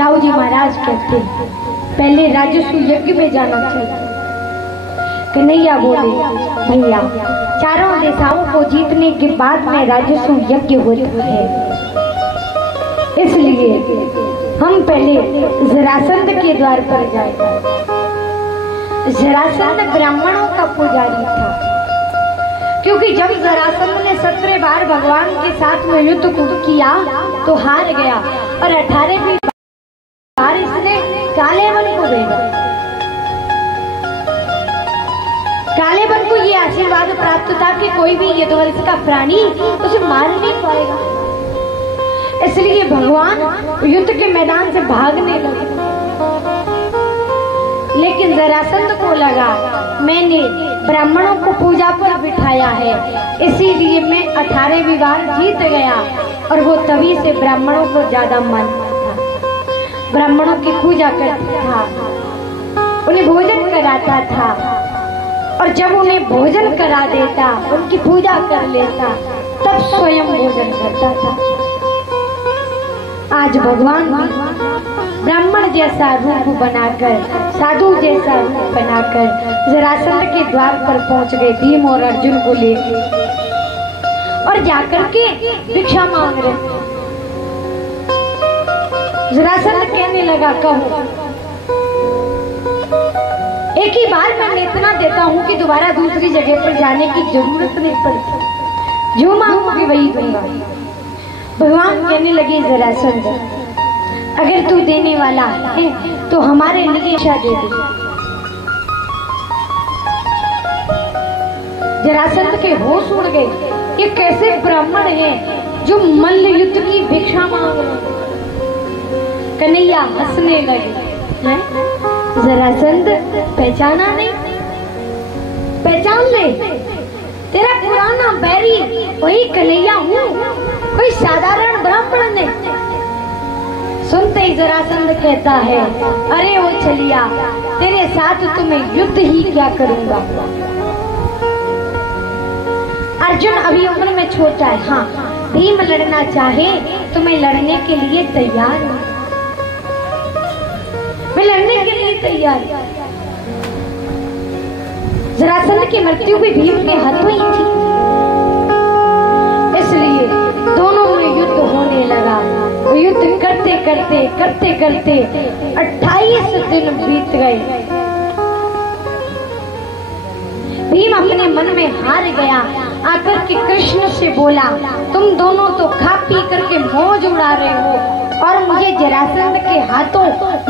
दाऊ जी महाराज कहते पहले राजस्व यज्ञ में जाना चाहिए। कन्हैया बोले भैया चारों दिशाओं को जीतने के बाद में राजस्व यज्ञ होता है, इसलिए हम पहले जरासंध के द्वार पर जाएंगे। जरासंध ब्राह्मणों का पुजारी था, क्योंकि जब जरासंध ने 17 बार भगवान के साथ में युद्ध किया तो हार गया और 18वीं बार इसने काले वन को भेजा। काले वन को ये आशीर्वाद प्राप्त था कि कोई भी यदुवंश का प्राणी उसे मार नहीं पाएगा, इसलिए भगवान युद्ध के मैदान से भागने लगे। लेकिन जरासंध को लगा मैंने ब्राह्मणों को पूजा पर बिठाया है, इसीलिए मैं 18वीं बार जीत गया। और वो तभी से ब्राह्मणों को ज्यादा मानता था, ब्राह्मणों की पूजा करता था, उन्हें भोजन कराता था, और जब उन्हें भोजन करा देता, उनकी पूजा कर लेता, तब स्वयं भोजन करता था। आज भगवान ब्राह्मण जैसा रूप बनाकर, साधु जैसा रूप बनाकर जरासंध के द्वार पर पहुंच गए भीम और अर्जुन को लेकर, और जाकर के भिक्षा मांग रहे। जरासंध कहने लगा कहो, एक ही बार मैं इतना देता हूँ कि दोबारा दूसरी जगह पर जाने की जरूरत नहीं पड़ती, जो मांगोगे वही दूंगा। भगवान कहने लगे जरासंध अगर तू देने वाला है तो हमारे लिए इच्छा दे दे। जरासंध के होश उड़ गए, ये कैसे ब्राह्मण है जो मल्ल युद्ध की भिक्षा मांग रहे। कन्हैया हंसने लगे, जरासंध पहचाना नहीं? पहचान ले, तेरा पुराना बैरी वही कन्हैया हूँ, कोई साधारण ब्राह्मण नहीं। सुनते ही जरासंध कहता है अरे ओ चलिया, तेरे साथ तुम्हें युद्ध ही क्या करूंगा। अर्जुन अभी उम्र में छोटा है, हाँ भीम लड़ना चाहे तो मैं लड़ने के लिए तैयार हूँ, मैं लड़ने के लिए तैयार। जरासंध की मृत्यु भी भीम के हाथों ही थी, इसलिए दोनों में युद्ध होने लगा। युद्ध करते करते करते करते 28 दिन बीत गए। भीम अपने मन में हार गया, आकर के कृष्ण से बोला तुम दोनों तो खा पी करके मौज उड़ा रहे हो और मुझे जरासंध के हाथों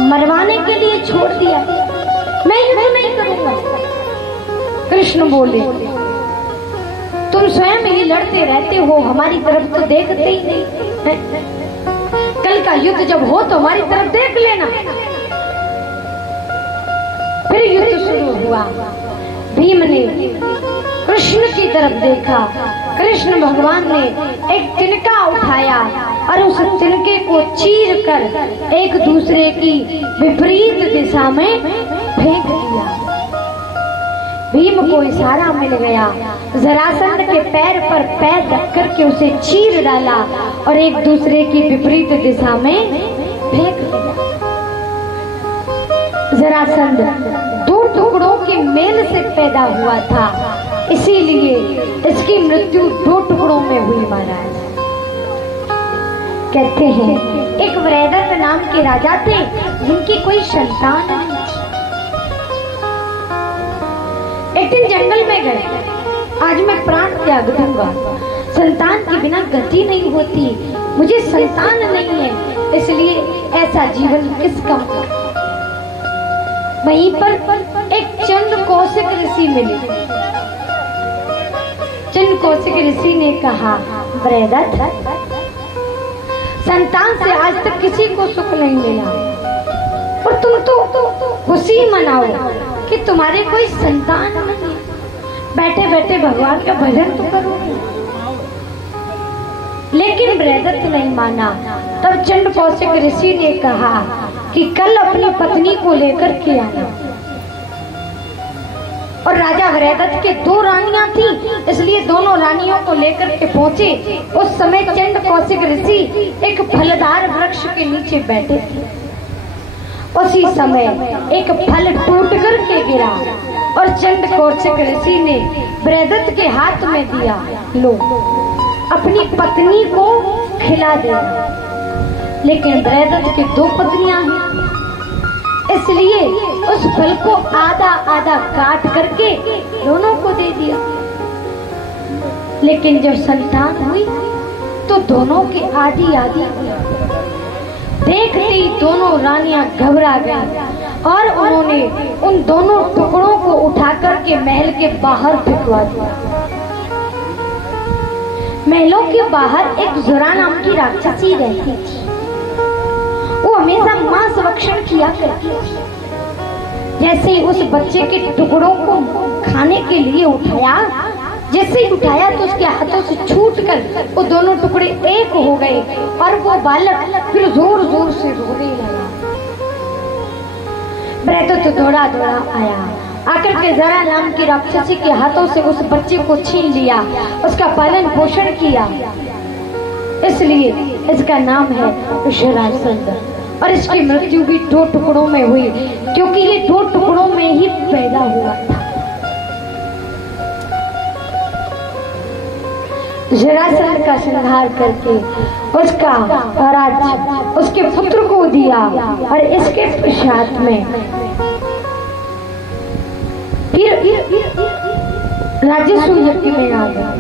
मरवाने के लिए छोड़ दिया, मैं युद्ध नहीं करूंगा। कृष्ण बोले तुम स्वयं ही लड़ते रहते हो, हमारी तरफ तो देखते ही नहीं। कल का युद्ध जब हो तो हमारी तरफ देख लेना। फिर युद्ध शुरू हुआ। भीम ने कृष्ण की तरफ देखा, कृष्ण भगवान ने एक तिनका उठाया और उस तिनके को चीर कर एक दूसरे की विपरीत दिशा में फेंक दिया। भीम को इशारा मिल गया, जरासंध के पैर पर पैर रख करके उसे चीर डाला और एक दूसरे की विपरीत दिशा में फेंक दिया। जरासंध 2 टुकड़ों के मेल से पैदा हुआ था, इसीलिए इसकी मृत्यु 2 टुकड़ों में हुई। महाराज कहते हैं एक वृहदत्त नाम के राजा थे जिनकी कोई संतान नहीं। एक दिन जंगल में गए, आज मैं प्राण त्याग दूंगा, संतान के बिना गति नहीं होती, मुझे संतान नहीं है, इसलिए ऐसा जीवन किस काम का। वहीं पर एक चंद कौशिक ऋषि मिले। चंद कौशिक ऋषि ने कहा वृहदत्त, संतान से आज तक किसी को सुख नहीं मिला और तुम तो खुशी मनाओ कि तुम्हारे कोई संतान नहीं, बैठे बैठे भगवान का भजन तो करो। लेकिन वृहदत्त नहीं माना। तब चंड कौशिक ऋषि ने कहा कि कल अपनी पत्नी को लेकर के आना। और राजा वृहदत्त के 2 रानियां थी, इसलिए दोनों रानियों को लेकर के पहुंचे। उस समय चंड कौशिक ऋषि एक फलदार वृक्ष के नीचे बैठे थे। उसी समय एक फल टूट करके गिरा और चंद्रकौशिक ऋषि ने बृहदत्त के हाथ में दिया, लो अपनी पत्नी को खिला देना। लेकिन बृहदत्त की 2 पत्नियां हैं, इसलिए उस फल को आधा आधा काट करके दोनों को दे दिया। लेकिन जब संतान हुई तो दोनों की आधी आधी हुई। देखते ही दोनों रानियां घबरा गईं और उन्होंने उन दोनों टुकड़ों को उठा करके महल के बाहर फेंकवा दिया। महलों के बाहर एक जुरा नाम की राक्षसी रहती थी। वो हमेशा मांस भक्षण किया करती थी। जैसे ही उस बच्चे के टुकड़ों को खाने के लिए उठाया, जैसे ही उठाया तो उसके हाथों से छूटकर वो दोनों टुकड़े एक हो गए और वो बालक फिर जोर जोर से रोने लगा। बृहदत्त दौड़ा दौड़ा आया, आकर के जरा नाम की राक्षसी के हाथों से उस बच्चे को छीन लिया, उसका पालन पोषण किया। इसलिए इसका नाम है जरासंध। और इसकी मृत्यु भी 2 टुकड़ों में हुई, क्योंकि ये 2 टुकड़ों में ही पैदा हुआ था। जरासंध का संहार करके उसका राज्य उसके पुत्र को दिया और इसके पश्चात में फिर राजस्व यज्ञ में आ गया।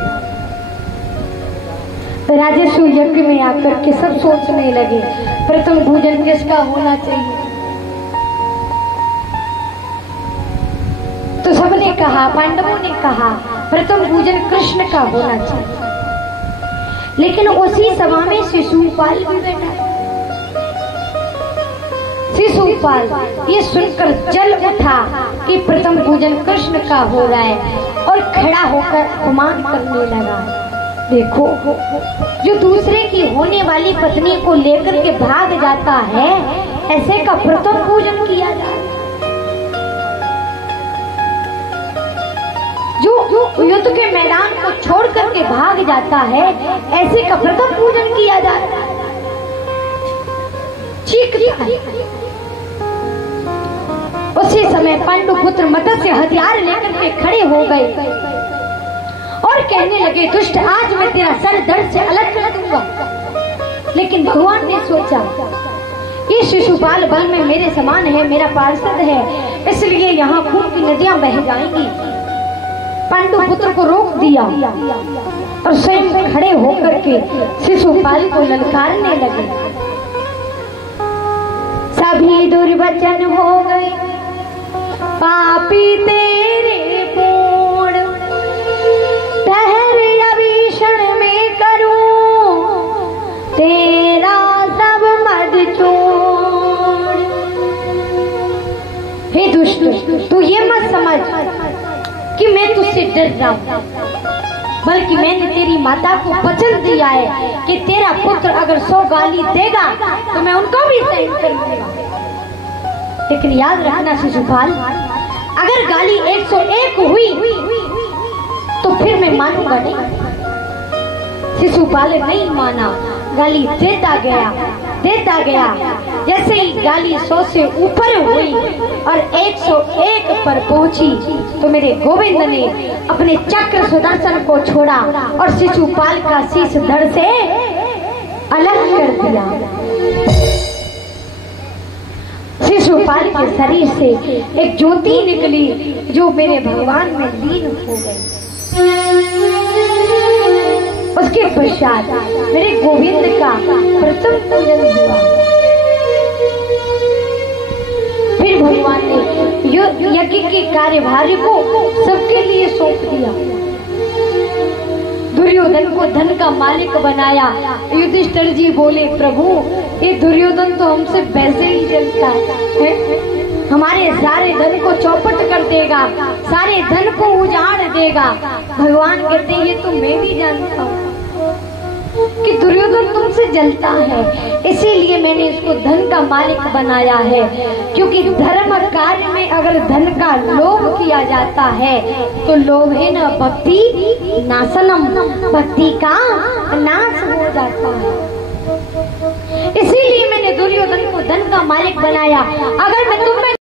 राजस्व यज्ञ में आकर के सब सोचने लगे प्रथम भोजन किसका होना चाहिए। तो सबने कहा, पांडवों ने कहा प्रथम भोजन कृष्ण का होना चाहिए। लेकिन उसी सभा में शिशुपाल भी बैठा। शिशुपाल ये सुनकर जल उठा कि प्रथम भोजन कृष्ण का हो रहा है और खड़ा होकर अपमान करने लगा। देखो, जो दूसरे की होने वाली पत्नी को लेकर के भाग जाता है, ऐसे का प्रथम पूजन किया जाता है। जो युद्ध के मैदान को छोड़ करके भाग जाता है, ऐसे का प्रथम पूजन किया जाता है। चीखता है। उसी समय पांडुपुत्र मत्स्य हथियार लेकर के खड़े हो गए और कहने लगे, दुष्ट, आज मैं तेरा सर धड़ से अलग कर दूंगा। लेकिन भगवान ने सोचा, ये शिशुपाल बल में मेरे समान है, मेरा पार्षद है, इसलिए यहाँ खून की नदियां बह जाएंगी। पांडुपुत्र को रोक दिया और स्वयं खड़े होकर के शिशुपाल को ललकारने लगे। सभी दुर्वचन हो गए, पापी तेरे पूर्ण, ठहर अभी क्षण में करूं तेरा सब मद चूर्ण। हे दुष्ट, तू ये मत समझ कि मैं तुझसे डर रहा हूं, बल्कि मैंने तेरी माता को वचन दिया है कि तेरा पुत्र अगर 100 गाली देगा तो मैं उनको भी सहन कर लूंगा। लेकिन याद रखना शिशुपाल, अगर गाली 101 हुई तो फिर मैं मानूंगा नहीं। शिशुपाल नहीं माना, गाली देता गया। जैसे ही गाली 100 से ऊपर हुई और 101 पर पहुंची तो मेरे गोविंद ने अपने चक्र सुदर्शन को छोड़ा और शिशुपाल का शीश धड़ से अलग कर दिया। शिशुपाल के शरीर से एक ज्योति निकली जो मेरे भगवान में लीन हो गई। उसके पश्चात मेरे गोविंद का प्रथम पूजन हुआ। फिर भगवान ने यज्ञ के कार्यभार को सबके लिए सौंप दिया। दुर्योधन को धन का मालिक बनाया। युधिष्ठिर जी बोले, प्रभु ये दुर्योधन तो हमसे वैसे ही जलता है, हमारे सारे धन को चौपट कर देगा, सारे धन को उजाड़ देगा। भगवान कहते हैं, ये तो मैं भी जानता हूँ कि दुर्योधन तुमसे जलता है, इसीलिए मैंने इसको धन का मालिक बनाया है। क्योंकि धर्म कार्य में अगर धन का लोभ किया जाता है तो लोभेन भक्ति नाशनम, भक्ति का नाश हो जाता है। इसीलिए मैंने दुर्योधन को धन का मालिक बनाया। अगर मैं तुम में